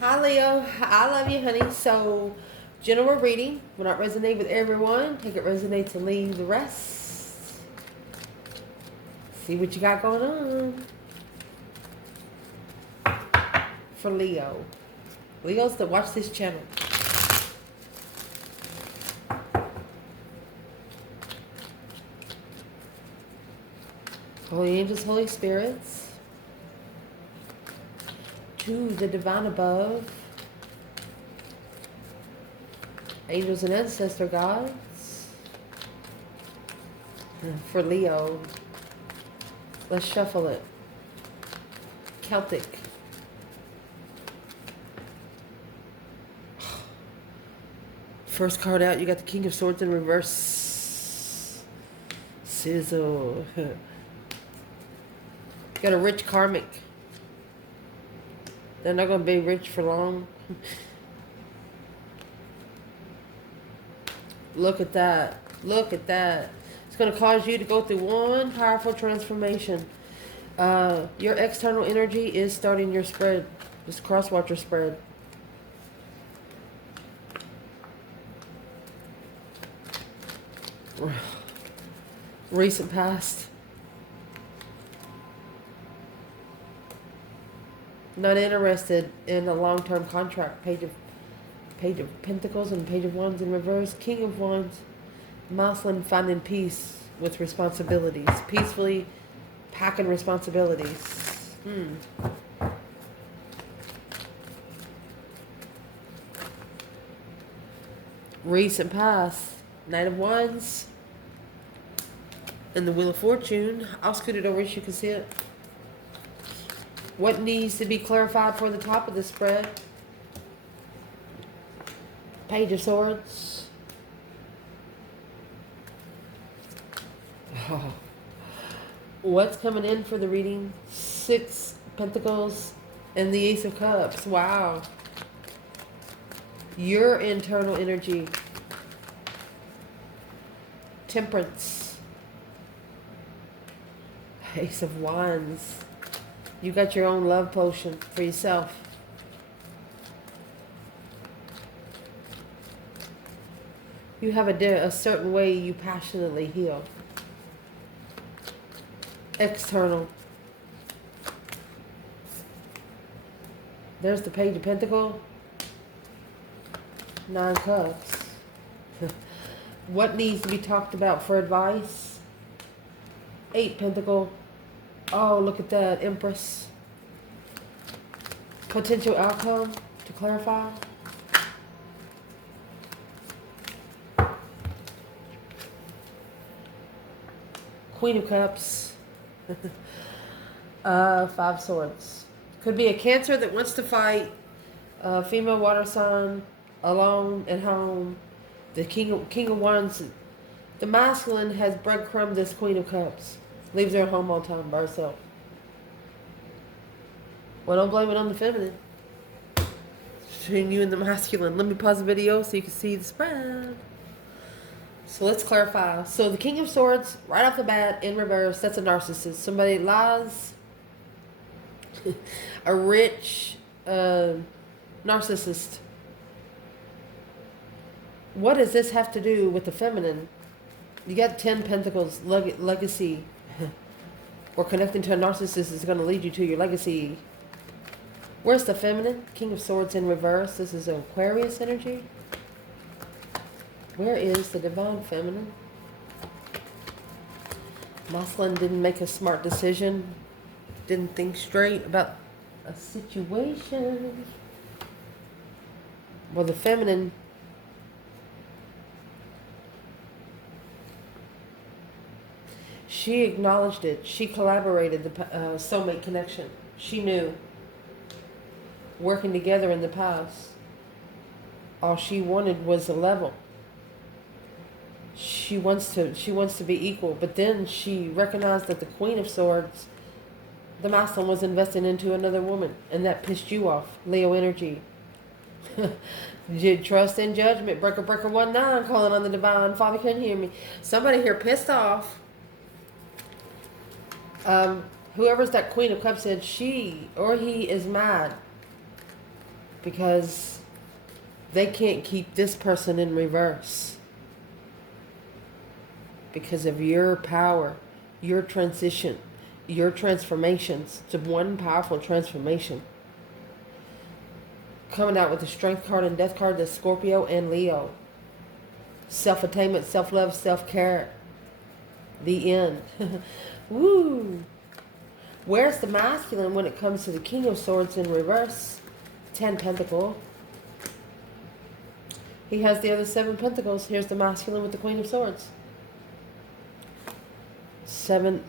Hi Leo, I love you, honey. So, general reading will not resonate with everyone. Take it resonates and leave the rest. See what you got going on for Leo. Leos that watch this channel. Holy angels, Holy spirits, to the divine above, angels and ancestor gods, for Leo. Let's shuffle it. Celtic. First card out, you got the King of Swords in reverse. Sizzle. Got a rich karmic. They're not going to be rich for long. Look at that. Look at that. It's going to cause you to go through one powerful transformation. Your external energy is starting your spread. This crosswatcher spread. Recent past. Not interested in a long-term contract. Page of Pentacles and Page of Wands in reverse. King of Wands. Masculine finding peace with responsibilities. Peacefully packing responsibilities. Recent past. Knight of Wands. And the Wheel of Fortune. I'll scoot it over so you can see it. What needs to be clarified for the top of the spread? Page of Swords. Oh. What's coming in for the reading? 6 Pentacles and the Ace of Cups. Wow. Your internal energy. Temperance. Ace of Wands. You got your own love potion for yourself. You have a certain way you passionately heal. External. There's the Page of Pentacles. 9 Cups. What needs to be talked about for advice? 8 Pentacles. Oh, look at that. Empress. Potential outcome to clarify. Queen of Cups. 5 Swords. Could be a Cancer that wants to fight. Female water sign. Alone at home. The King of Wands. The masculine has breadcrumbed this Queen of Cups. Leaves her at home all the time by herself. Well, don't blame it on the feminine. Between you and the masculine. Let me pause the video so you can see the spread. So let's clarify. So the King of Swords, right off the bat, in reverse, that's a narcissist. Somebody lies. A rich narcissist. What does this have to do with the feminine? You got 10 Pentacles, legacy. Or connecting to a narcissist is going to lead you to your legacy. Where's the feminine? King of Swords in reverse. This is Aquarius energy. Where is the divine feminine? Masculine didn't make a smart decision. Didn't think straight about a situation. Well, the feminine... She acknowledged it. She collaborated, the soulmate connection. She knew. Working together in the past. All she wanted was a level. She wants to be equal. But then she recognized that the Queen of Swords, the masculine, was investing into another woman. And that pissed you off. Leo energy. Trust and judgment. Breaker 19 calling on the divine. Father, couldn't hear me. Somebody here pissed off. Whoever's that Queen of Cups said she or he is mad because they can't keep this person in reverse because of your power, your transition, your transformations. It's one powerful transformation. Coming out with the Strength card and Death card, the Scorpio and Leo. Self-attainment, self-love, self-care. The end. Woo! Where's the masculine when it comes to the King of Swords in reverse? 10 Pentacle. He has the other 7 Pentacles. Here's the masculine with the Queen of Swords. 7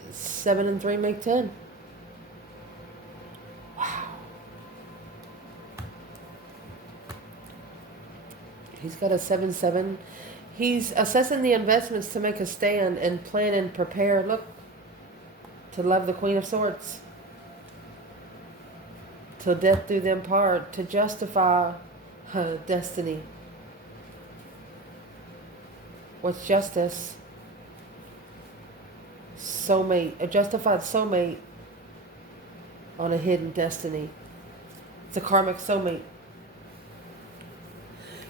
and 3 make 10. Wow. He's got a 7-7. He's assessing the investments to make a stand and plan and prepare. Look, to love the Queen of Swords. Till death do them part. To justify her destiny. What's justice? Soulmate. A justified soulmate on a hidden destiny. It's a karmic soulmate.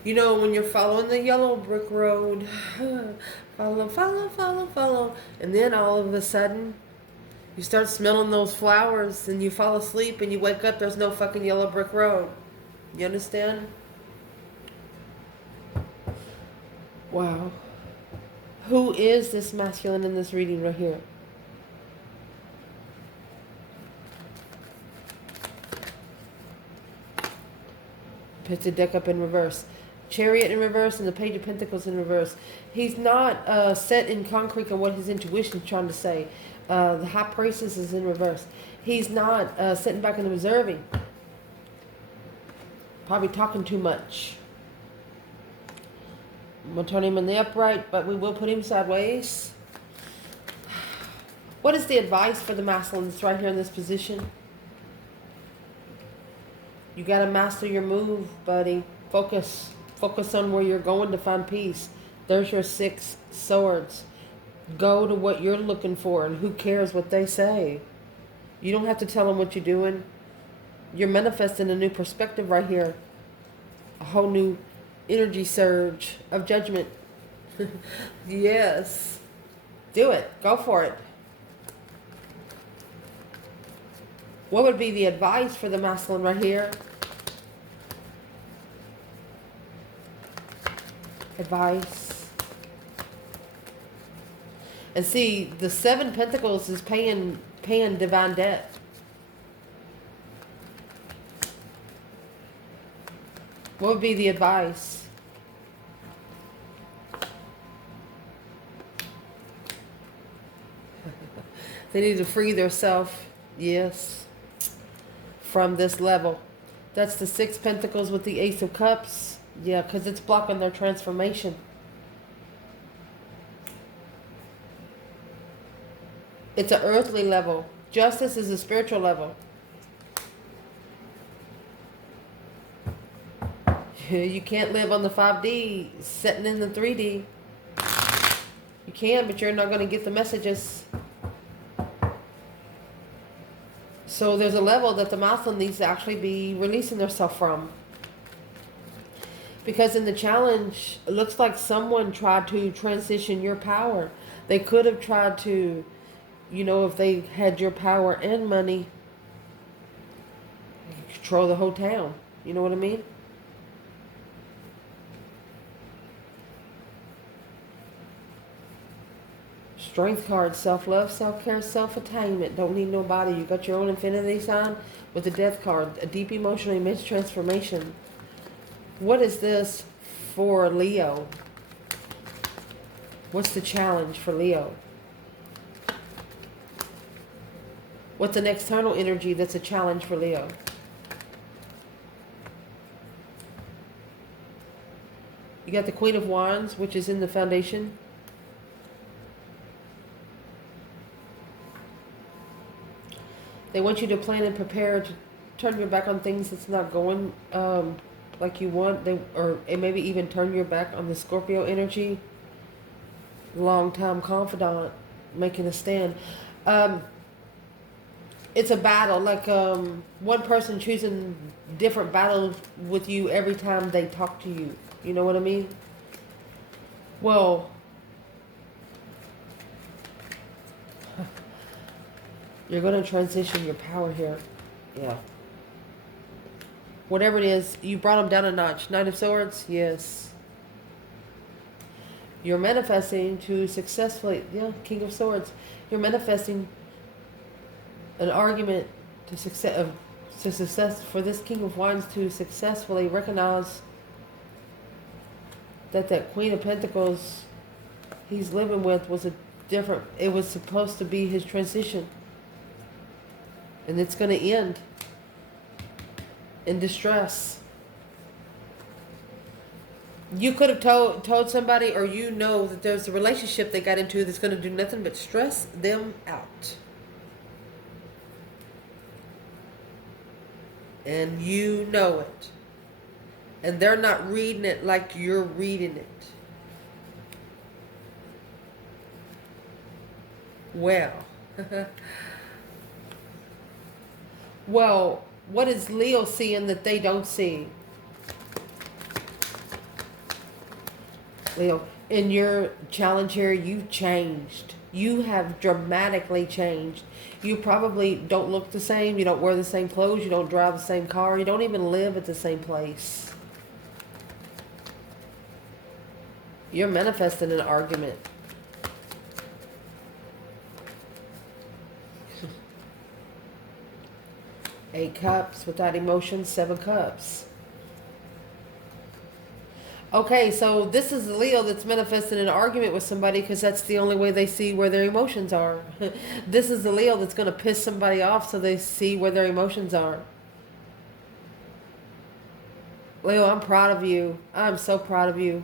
You know, when you're following the yellow brick road, follow, follow, follow, follow, and then all of a sudden, you start smelling those flowers, and you fall asleep, and you wake up, there's no fucking yellow brick road. You understand? Wow. Who is this masculine in this reading right here? Pick the deck up in reverse. Chariot in reverse and the Page of Pentacles in reverse. He's not set in concrete on what his intuition is trying to say. The High Priestess is in reverse. He's not sitting back and observing. Probably talking too much. I'm going to turn him in the upright, but we will put him sideways. What is the advice for the masculine that's right here in this position? You got to master your move, buddy. Focus. Focus on where you're going to find peace. There's your 6 swords. Go to what you're looking for, and who cares what they say? You don't have to tell them what you're doing. You're manifesting a new perspective right here. A whole new energy surge of judgment. Yes. Do it. Go for it. What would be the advice for the masculine right here? Advice. And see, the 7 Pentacles is paying divine debt. What would be the advice? They need to free themselves, yes, from this level. That's the 6 Pentacles with the Ace of Cups. Yeah, because it's blocking their transformation. It's an earthly level. Justice is a spiritual level. You can't live on the 5D, sitting in the 3D. You can, but you're not going to get the messages. So there's a level that the masculine needs to actually be releasing themselves from. Because in the challenge, it looks like someone tried to transition your power. They could have tried to, you know, if they had your power and money, control the whole town. You know what I mean? Strength card, self-love, self-care, self-attainment. Don't need nobody. You got your own infinity sign with the Death card. A deep emotional immense transformation. What is this for Leo? What's the challenge for Leo? What's an external energy that's a challenge for Leo? You got the Queen of Wands, which is in the foundation. They want you to plan and prepare to turn your back on things that's not going like you want. Or maybe even turn your back on the Scorpio energy. Long-time confidant, making a stand. It's a battle, like one person choosing different battles with you every time they talk to you. You know what I mean? Well, you're going to transition your power here. Yeah. Whatever it is, you brought them down a notch. Knight of Swords, yes. You're manifesting to successfully, yeah, King of Swords. You're manifesting an argument to success for this King of Wands to successfully recognize that Queen of Pentacles he's living with was a different. It was supposed to be his transition, and it's going to end in distress. You could have told somebody, or you know that there's a relationship they got into that's going to do nothing but stress them out. And you know it. And they're not reading it like you're reading it. Well. Well, what is Leo seeing that they don't see? Leo, in your challenge here, you've changed. You have dramatically changed. You probably don't look the same. You don't wear the same clothes. You don't drive the same car. You don't even live at the same place. You're manifesting an argument. Eight Cups without emotion, 7 Cups. Okay, so this is the Leo that's manifesting an argument with somebody because that's the only way they see where their emotions are. This is the Leo that's going to piss somebody off so they see where their emotions are. Leo, I'm proud of you. I'm so proud of you.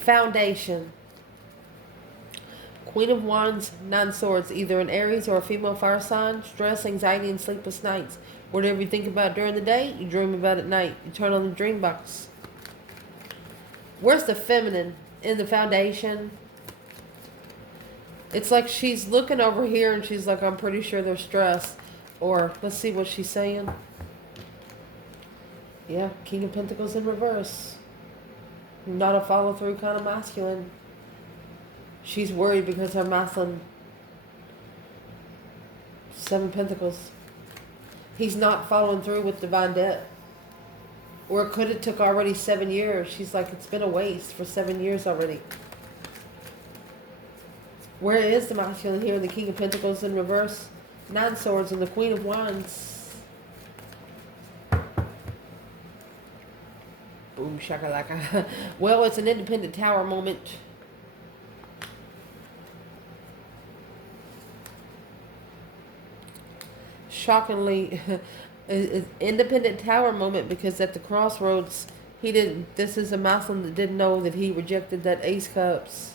Foundation. Queen of Wands, 9 Swords, either an Aries or a female fire sign, stress, anxiety, and sleepless nights. Whatever you think about during the day, you dream about at night. You turn on the dream box. Where's the feminine in the foundation? It's like she's looking over here and she's like, I'm pretty sure they're stressed. Or, let's see what she's saying. Yeah, King of Pentacles in reverse. Not a follow-through kind of masculine. She's worried because her masculine, 7 Pentacles. He's not following through with divine debt. Or it could have took already 7 years. She's like, it's been a waste for 7 years already. Where is the masculine here? The King of Pentacles in reverse. 9 Swords and the Queen of Wands. Boom shakalaka. Well, it's an independent tower moment. Shockingly, independent tower moment because at the crossroads, this is a masculine that didn't know that he rejected that Ace Cups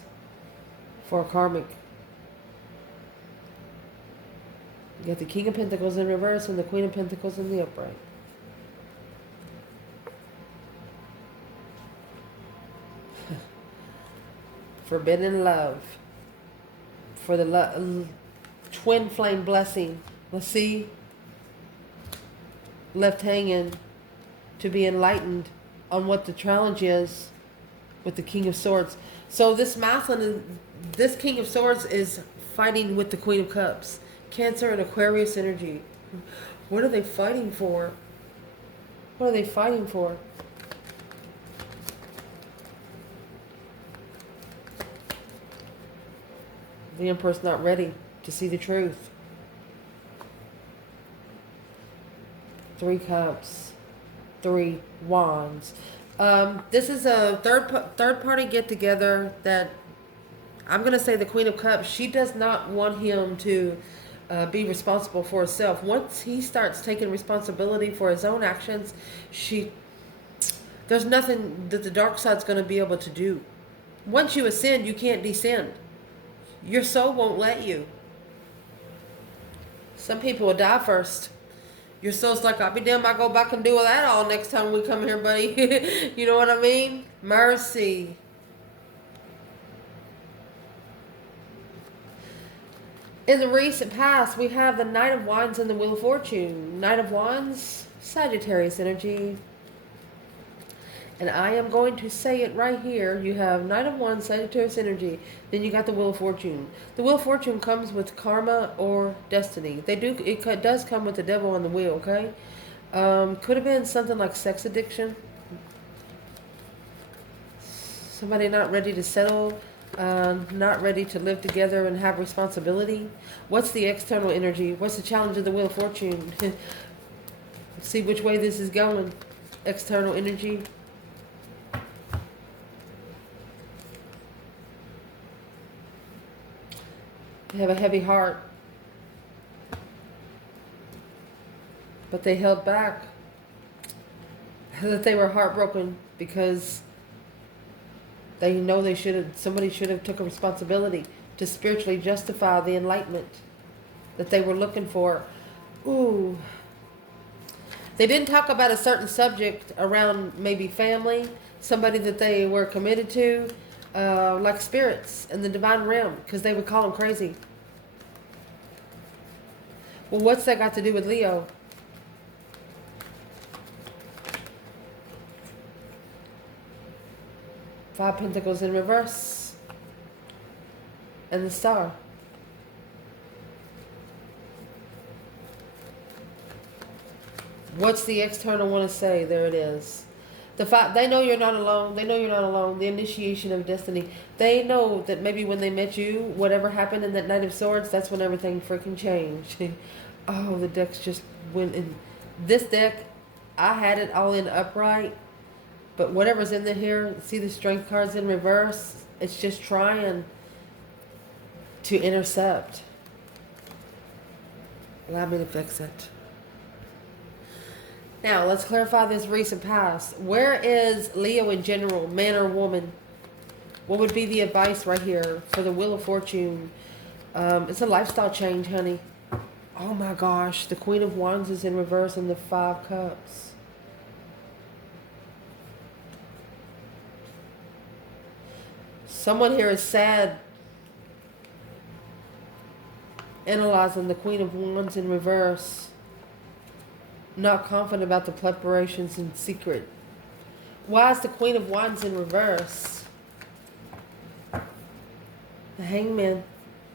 for a Karmic. You got the King of Pentacles in reverse and the Queen of Pentacles in the upright. Forbidden love. For the twin flame blessing. Let's see. Left hanging to be enlightened on what the challenge is with the King of Swords. So this masculine, this King of Swords is fighting with the Queen of Cups. Cancer and Aquarius energy. What are they fighting for? What are they fighting for? The Emperor's not ready to see the truth. 3 Cups, 3 Wands. This is a third party get together that I'm going to say the Queen of Cups. She does not want him to be responsible for himself. Once he starts taking responsibility for his own actions, there's nothing that the dark side's going to be able to do. Once you ascend, you can't descend. Your soul won't let you. Some people will die first. Your soul's like, I'll be damned, I'll go back and do that all next time we come here, buddy. You know what I mean? Mercy. In the recent past, we have the Knight of Wands and the Wheel of Fortune. Knight of Wands, Sagittarius energy. And I am going to say it right here. You have Knight of Wands, Sagittarius energy. Then you got the Wheel of Fortune. The Wheel of Fortune comes with karma or destiny. It does come with the devil on the wheel, okay? Could have been something like sex addiction. Somebody not ready to settle. Not ready to live together and have responsibility. What's the external energy? What's the challenge of the Wheel of Fortune? See which way this is going. External energy. They have a heavy heart. But they held back. That they were heartbroken because they know somebody should have took a responsibility to spiritually justify the enlightenment that they were looking for. Ooh. They didn't talk about a certain subject around maybe family, somebody that they were committed to, like spirits in the divine realm, because they would call them crazy. Well, what's that got to do with Leo? Five Pentacles in reverse. And the Star. What's the external want to say? There it is. They know you're not alone. They know you're not alone. The initiation of destiny. They know that maybe when they met you, whatever happened in that Knight of Swords, that's when everything freaking changed. Oh, the decks just went in. This deck, I had it all in upright. But whatever's in there here, see the Strength cards in reverse? It's just trying to intercept. Allow me to fix it. Now, let's clarify this recent past. Where is Leo in general, man or woman? What would be the advice right here for the Wheel of Fortune? It's a lifestyle change, honey. Oh my gosh, the Queen of Wands is in reverse and the Five Cups. Someone here is sad, analyzing the Queen of Wands in reverse, not confident about the preparations in secret. Why is the Queen of Wands in reverse? The Hangman,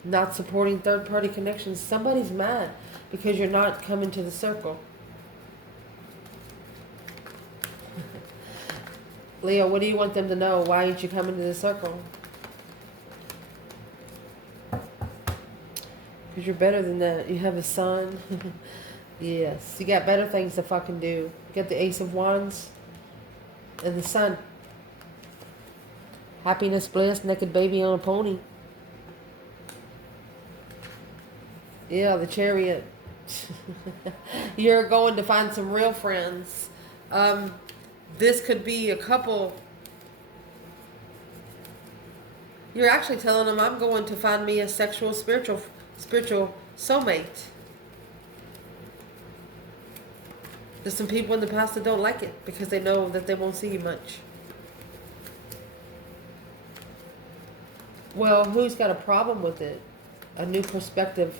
not supporting third-party connections. Somebody's mad because you're not coming to the circle. Leo, what do you want them to know? Why ain't you coming to the circle? Because you're better than that. You have a son. Yes. You got better things to fucking do. You got the Ace of Wands and the Sun. Happiness, bliss, naked baby on a pony. Yeah, the Chariot. You're going to find some real friends. This could be a couple. You're actually telling them, I'm going to find me a sexual, spiritual soulmate. There's some people in the past that don't like it because they know that they won't see you much. Well, who's got a problem with it? A new perspective.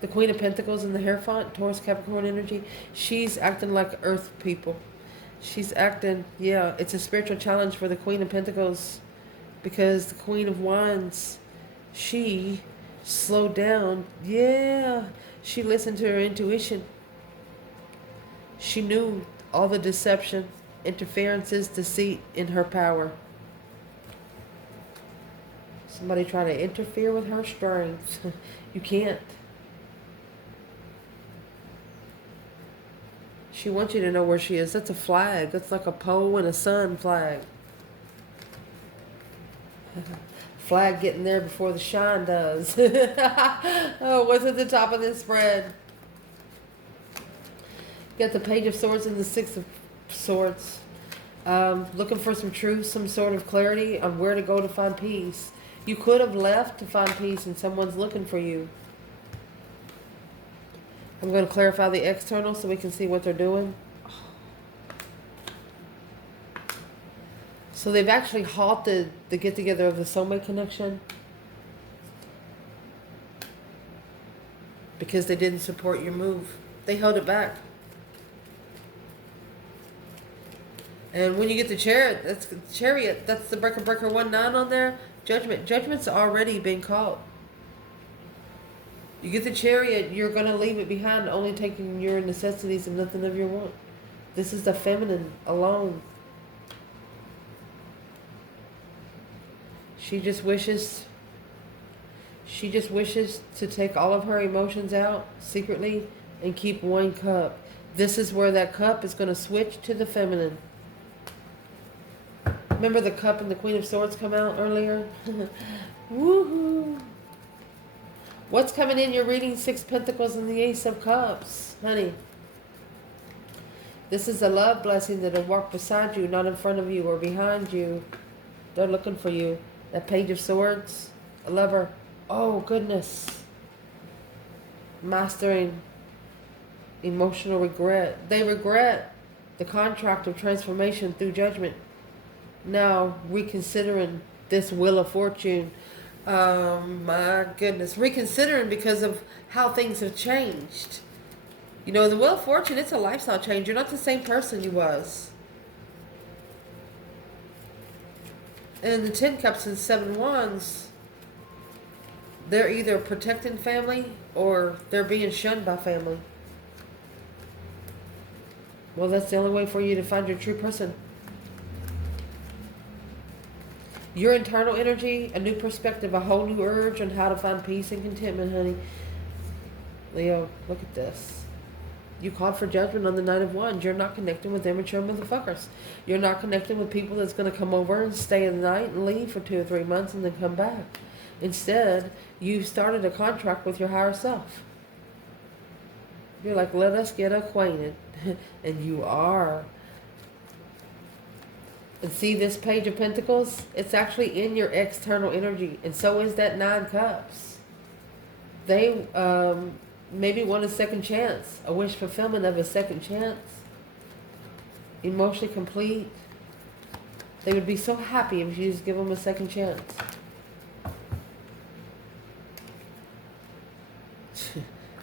The Queen of Pentacles in the Hierophant, Taurus, Capricorn energy. She's acting like Earth people. She's acting, yeah, it's a spiritual challenge for the Queen of Pentacles because the Queen of Wands, she slowed down. Yeah, she listened to her intuition. She knew all the deception, interferences, deceit in her power. Somebody trying to interfere with her strength. You can't. She wants you to know where she is. That's a flag. That's like a pole and a sun flag. Flag getting there before the shine does. Oh, what's at the top of this spread? Got the Page of Swords and the Six of Swords. Looking for some truth, some sort of clarity on where to go to find peace. You could have left to find peace and someone's looking for you. I'm going to clarify the external so we can see what they're doing. So they've actually halted the get-together of the soulmate connection. because they didn't support your move. They held it back. And when you get the chariot, that's the breaker 1-9 on there. Judgment. Judgment's already been called. You get the chariot, you're going to leave it behind, only taking your necessities and nothing of your want. This is the feminine alone. She just wishes to take all of her emotions out secretly and keep one cup. This is where that cup is going to switch to the feminine. Remember the cup and the Queen of Swords come out earlier? Woohoo! What's coming in your reading? 6 Pentacles and the Ace of Cups. Honey, this is a love blessing that'll walk beside you, not in front of you or behind you. They're looking for you. That Page of Swords, a lover. Oh, goodness. Mastering emotional regret. They regret the contract of transformation through judgment. Now, reconsidering this Wheel of Fortune. My goodness. Reconsidering because of how things have changed. You know, the Wheel of Fortune, it's a lifestyle change. You're not the same person you was. And the 10 Cups and 7 Wands, they're either protecting family or they're being shunned by family. Well, that's the only way for you to find your true person. Your internal energy, a new perspective, a whole new urge on how to find peace and contentment, honey. Leo, look at this. You called for judgment on the Knight of Wands. You're not connecting with immature motherfuckers. You're not connecting with people that's going to come over and stay the night and leave for 2 or 3 months and then come back. Instead, you started a contract with your higher self. You're like, let us get acquainted. And you are. And see this Page of Pentacles? It's actually in your external energy. And so is that 9 Cups. They maybe want a second chance. A wish fulfillment of a second chance. Emotionally complete. They would be so happy if you just give them a second chance.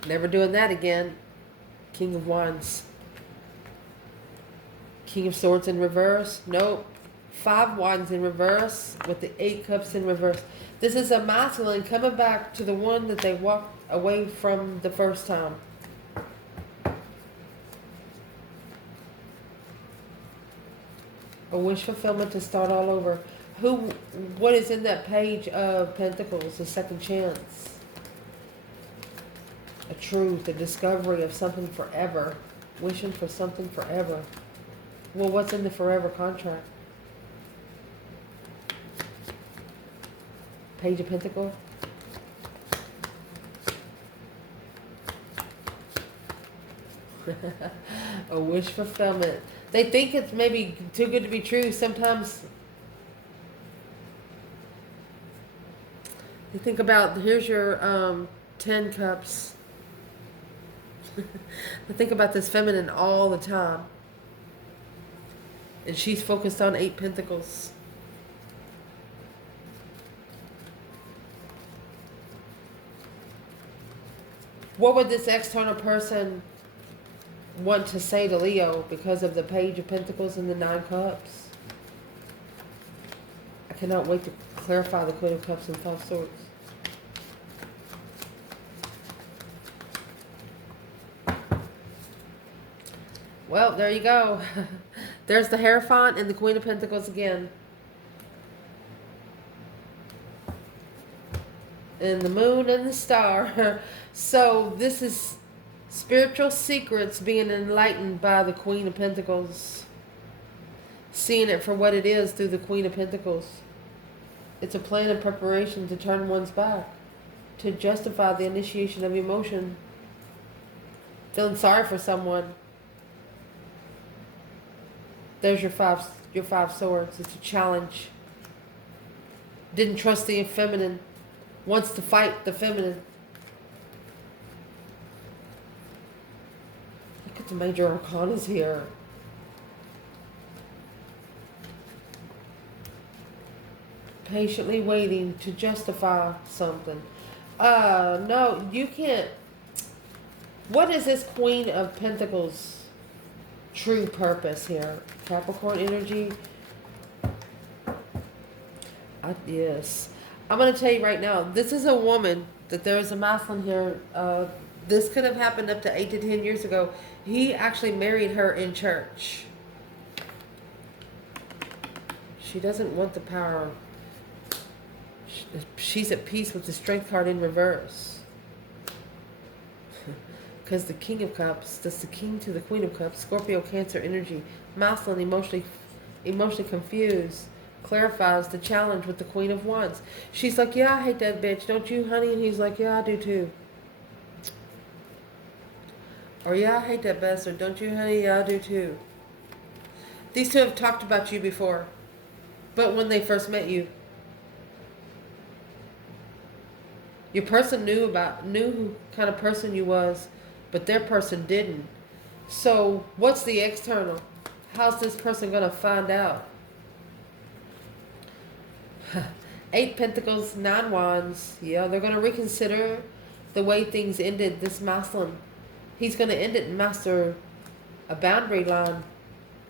Never doing that again. King of Wands. King of Swords in reverse. Nope. 5 Wands in reverse with the 8 Cups in reverse. This is a masculine coming back to the one that they walked away from the first time. A wish fulfillment to start all over. What is in that Page of Pentacles? A second chance. A truth, a discovery of something forever. Wishing for something forever. Well, what's in the forever contract? Page of Pentacles. A wish fulfillment. They think it's maybe too good to be true. Sometimes you think about, here's your 10 Cups. I think about this feminine all the time. And she's focused on 8 Pentacles. What would this external person want to say to Leo because of the Page of Pentacles and the 9 Cups? I cannot wait to clarify the Queen of Cups and 5 Swords. Well, there you go. There's the Hierophant and the Queen of Pentacles again. And the moon and the star. So this is spiritual secrets being enlightened by the Queen of Pentacles. Seeing it for what it is through the Queen of Pentacles. It's a plan and preparation to turn one's back. To justify the initiation of emotion. Feeling sorry for someone. There's your five swords. It's a challenge. Didn't trust the feminine. Wants to fight the feminine. Look at the major arcanas here. Patiently waiting to justify something. No, you can't. What is this Queen of Pentacles' true purpose here? Capricorn energy. Yes. I'm going to tell you right now, this is a woman, that there is a masculine here. This could have happened up to 8 to 10 years ago. He actually married her in church. She doesn't want the power. She's at peace with the Strength card in reverse. Because the King of Cups, that's the King to the Queen of Cups, Scorpio, Cancer energy, masculine, emotionally confused, clarifies the challenge with the Queen of Wands. She's like, yeah, I hate that bitch, don't you, honey? And he's like, yeah, I do too. Or, yeah, I hate that bastard, don't you, honey? Yeah, I do too. These two have talked about you before, but when they first met you, your person knew who kind of person you was, but their person didn't. So what's the external? How's this person going to find out? 8 Pentacles, 9 Wands. Yeah, they're going to reconsider the way things ended. This masculine, he's going to end it and master a boundary line.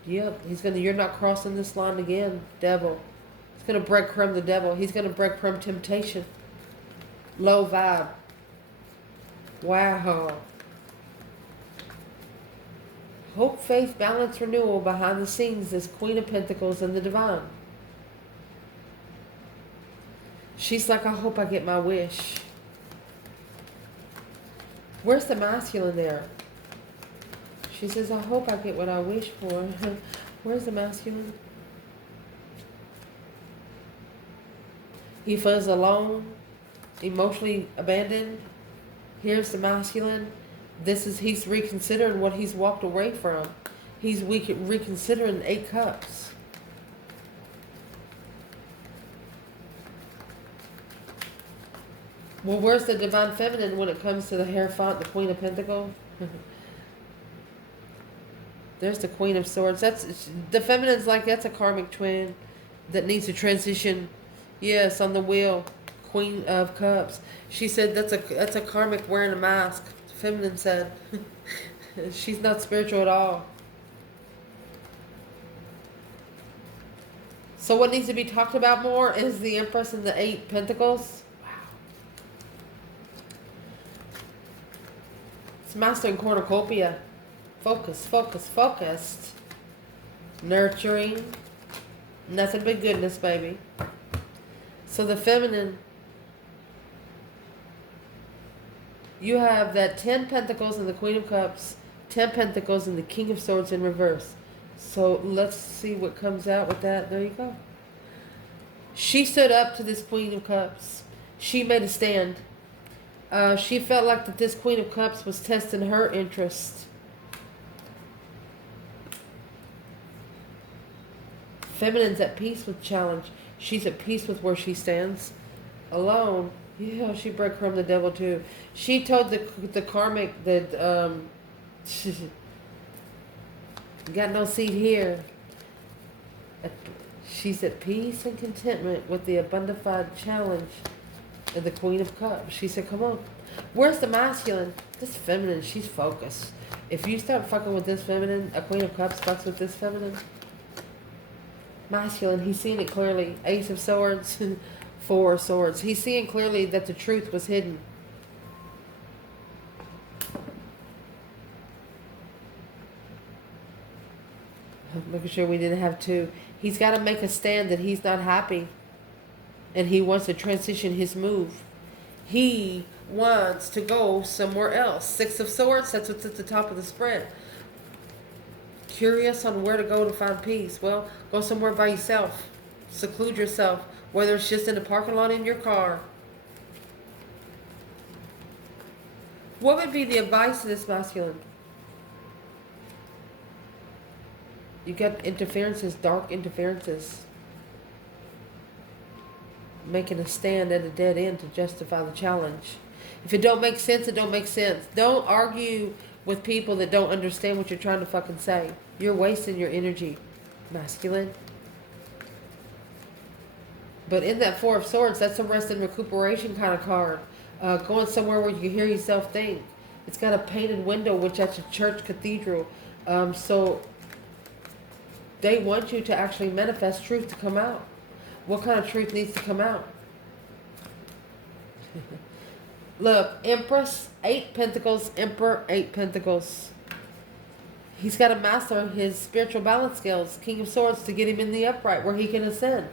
Yep, you're not crossing this line again, devil. He's going to breadcrumb the devil. He's going to breadcrumb temptation. Low vibe. Wow. Hope, faith, balance, renewal behind the scenes. This Queen of Pentacles and the Divine. She's like, I hope I get my wish. Where's the masculine there? She says, I hope I get what I wish for. Where's the masculine? He feels alone, emotionally abandoned. Here's the masculine. He's reconsidering what he's walked away from. He's reconsidering 8 Cups. Well, where's the Divine Feminine when it comes to the Hierophant, the Queen of Pentacles? There's the Queen of Swords. The Feminine's like, that's a karmic twin that needs to transition. Yes, on the wheel. Queen of Cups. She said that's a karmic wearing a mask. The Feminine said. She's not spiritual at all. So what needs to be talked about more is the Empress and the 8 Pentacles. Wow. It's Master in Cornucopia. Focus, focus, focused. Nurturing. Nothing but goodness, baby. So the Feminine, you have that 10 Pentacles and the Queen of Cups, 10 Pentacles and the King of Swords in reverse. So let's see what comes out with that. There you go. She stood up to this Queen of Cups. She made a stand. She felt like that this Queen of Cups was testing her interest. Feminine's at peace with challenge. She's at peace with where she stands. Alone. Yeah, she breadcrumbed the devil too. She told the karmic that got no seat here. She's at peace and contentment with the abundified challenge of the Queen of Cups. She said, come on. Where's the masculine? This feminine, she's focused. If you start fucking with this feminine, a Queen of Cups fucks with this feminine. Masculine, he's seeing it clearly. Ace of Swords, 4 of Swords. He's seeing clearly that the truth was hidden. Making sure we didn't have 2. He's got to make a stand that he's not happy. And he wants to transition his move. He wants to go somewhere else. 6 of Swords, that's what's at the top of the spread. Curious on where to go to find peace. Well, go somewhere by yourself. Seclude yourself. Whether it's just in the parking lot in your car. What would be the advice to this masculine? You got interferences, dark interferences. Making a stand at a dead end to justify the challenge. If it don't make sense, it don't make sense. Don't argue with people that don't understand what you're trying to fucking say. You're wasting your energy, masculine. But in that 4 of Swords, that's a rest and recuperation kind of card. Going somewhere where you can hear yourself think. It's got a painted window, which that's a church cathedral. So they want you to actually manifest truth to come out. What kind of truth needs to come out? Look, Empress, 8 Pentacles, Emperor, 8 Pentacles. He's got to master his spiritual balance skills, King of Swords, to get him in the upright where he can ascend.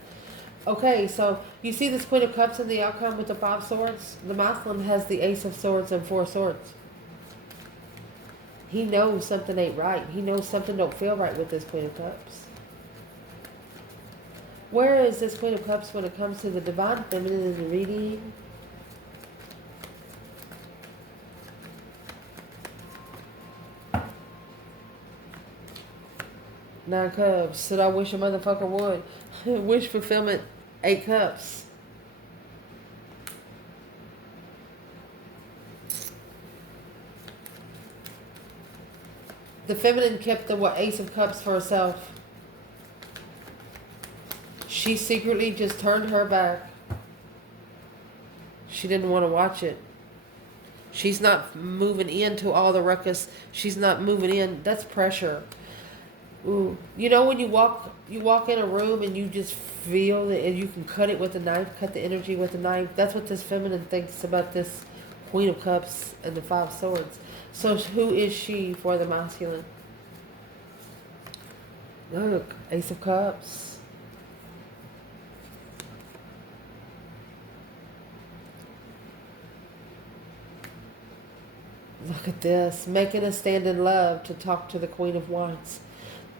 Okay, so you see this Queen of Cups in the outcome with the 5 swords? The masculine has the Ace of Swords and 4 swords. He knows something ain't right. He knows something don't feel right with this Queen of Cups. Where is this Queen of Cups when it comes to the divine feminine in the reading? Nine Cups. Said I wish a motherfucker would. Wish fulfillment. 8 Cups. The feminine kept the Ace of Cups for herself. She secretly just turned her back. She didn't want to watch it. She's not moving into all the ruckus. She's not moving in. That's pressure. Ooh. You know when you walk in a room and you just feel it and you can cut it with a knife, cut the energy with a knife. That's what this feminine thinks about this Queen of Cups and the 5 swords. So who is she for the masculine? Look, Ace of Cups. Look at this. Making a stand in love to talk to the Queen of Wands.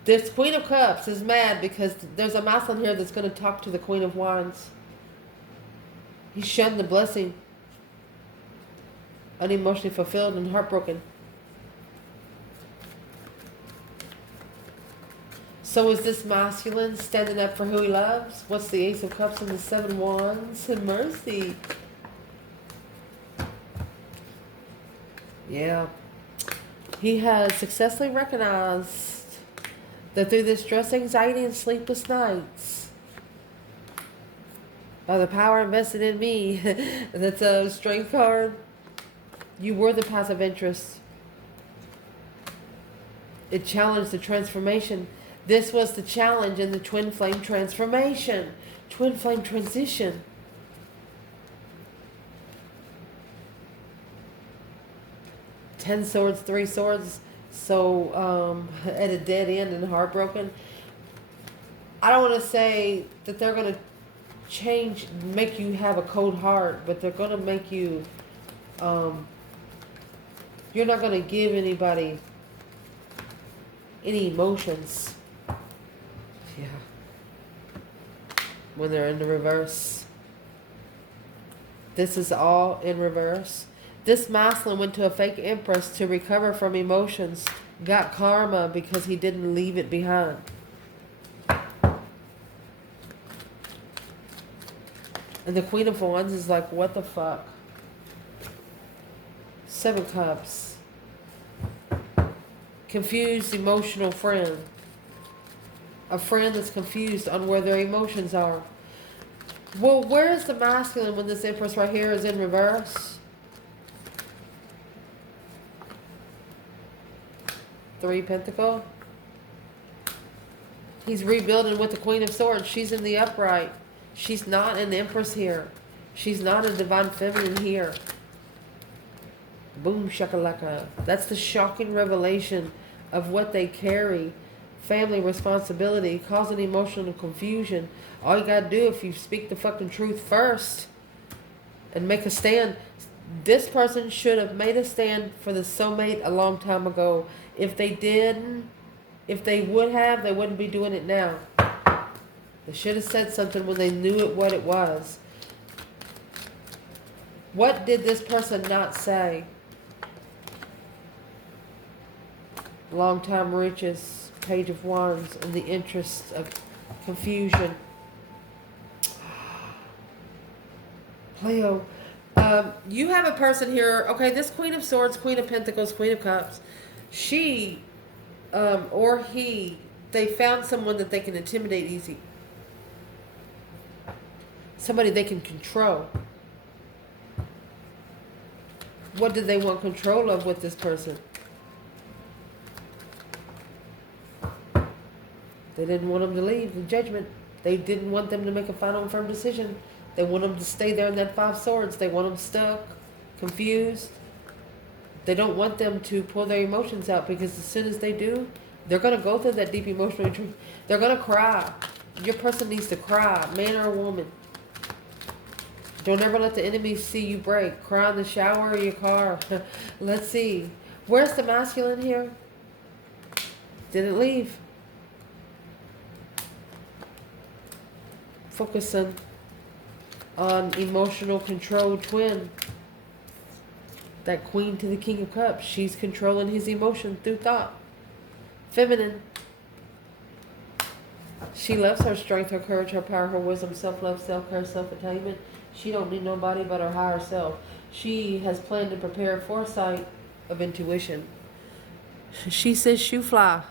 This Queen of Cups is mad because there's a masculine here that's going to talk to the Queen of Wands. He's shunned the blessing. Unemotionally fulfilled and heartbroken. So is this masculine standing up for who he loves? What's the Ace of Cups and the 7 Wands? And mercy. Yeah. He has successfully recognized that through this stress, anxiety, and sleepless nights, by the power invested in me, that's a strength card, you were the path of interest. It challenged the transformation. This was the challenge in the twin flame transformation. Twin flame transition. Ten swords, 3 swords. So at a dead end and heartbroken. I don't want to say that they're going to change, make you have a cold heart, but they're going to make you, you're not going to give anybody any emotions. Yeah. When they're in the reverse. This is all in reverse. This masculine went to a fake empress to recover from emotions. Got karma because he didn't leave it behind. And the Queen of Wands is like, what the fuck? 7 Cups. Confused, emotional friend. A friend that's confused on where their emotions are. Well, where is the masculine when this empress right here is in reverse? 3 Pentacle. He's rebuilding with the Queen of Swords. She's in the upright. She's not an empress here. She's not a divine feminine here. Boom shakalaka. That's the shocking revelation of what they carry. Family responsibility, causing emotional confusion. All you gotta do if you speak the fucking truth first and make a stand. This person should have made a stand for the soulmate a long time ago. If they didn't, if they would have, they wouldn't be doing it now. They should have said something when they knew it what it was. What did this person not say? Long-time riches, Page of Wands, and the interests of confusion. Leo, you have a person here. Okay, this Queen of Swords, Queen of Pentacles, Queen of Cups. She or he, they found someone that they can intimidate easy. Somebody they can control. What did they want control of with this person? They didn't want them to leave. The Judgment. They didn't want them to make a final and firm decision. They want them to stay there in that 5 swords. They want them stuck, confused. They don't want them to pull their emotions out, because as soon as they do, they're going to go through that deep emotional retreat. They're going to cry. Your person needs to cry, man or woman. Don't ever let the enemy see you break. Cry in the shower or your car. Let's see. Where's the masculine here? Didn't leave. Focusing on emotional control twin. That queen to the king of cups. She's controlling his emotion through thought. Feminine. She loves her strength, her courage, her power, her wisdom, self-love, self-care, self-attainment. She don't need nobody but her higher self. She has planned and prepared foresight of intuition. She says shoe fly.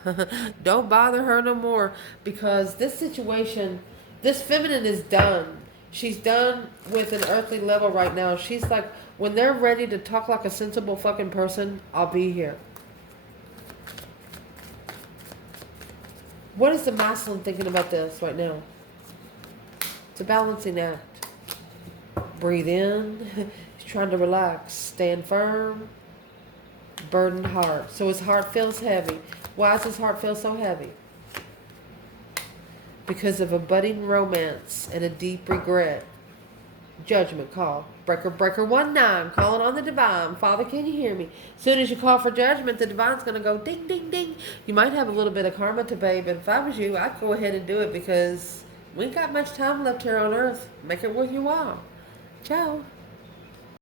Don't bother her no more, because this situation, this feminine is done. She's done with an earthly level right now. She's like, when they're ready to talk like a sensible fucking person, I'll be here. What is the masculine thinking about this right now? It's a balancing act. Breathe in. He's trying to relax. Stand firm. Burdened heart. So his heart feels heavy. Why does his heart feel so heavy? Because of a budding romance and a deep regret. Judgment call. Breaker, breaker 19. Calling on the divine. Father, can you hear me? As soon as you call for judgment, the divine's going to go ding, ding, ding. You might have a little bit of karma to pay, but if I was you, I'd go ahead and do it, because we ain't got much time left here on earth. Make it worth your while. Ciao.